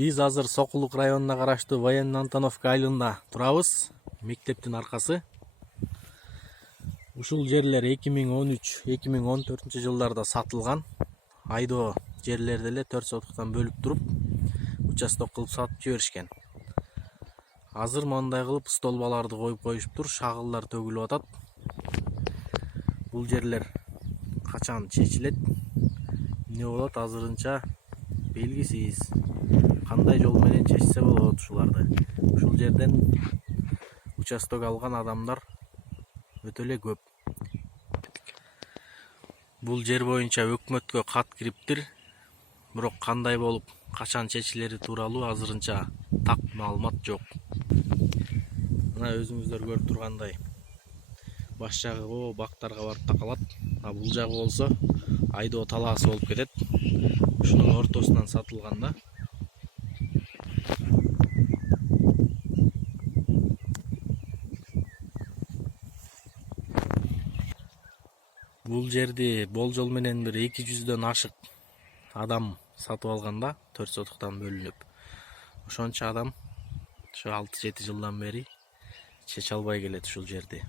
Биз азыр Сокулук районуна караштуу Военный Антоновка айылында турабыз. Мектептин аркасы. Ушул жерлер 2013-2014 жылдарда сатылган. Айдоо жерлерди эле 4 сотуктан бөлүп туруп, участок кылып сатып жиберишкен. Азыр мондай кылып столбаларды коюп коюшуптур, шагылдар төгүлүп атат. Бул жерлер качан чечилет, эмне болот азырынча белгисиз. Кандай жол менен чечсе болот ушуларды. Ушул жерден участок алган адамдар өтө эле көп. Бул жер боюнча өкмөткө кат кириптир. Бирок кандай болуп, качан чечилери тууралуу азырынча так маалымат жок. Мына өзүңүздөр көрүп тургандай, баш жагы бактарга барып такалат. А бул жагы болсо айдоо талаасы болуп кетет. Ушунун ортосунан сатылган да. Бул жерди болжол менен бир 200дөн ашык адам сатып алган да, 4 сотуктан бөлүнүп. Ошончо адам ошо 6-7 жылдан бери чече албай келет ушул жерди.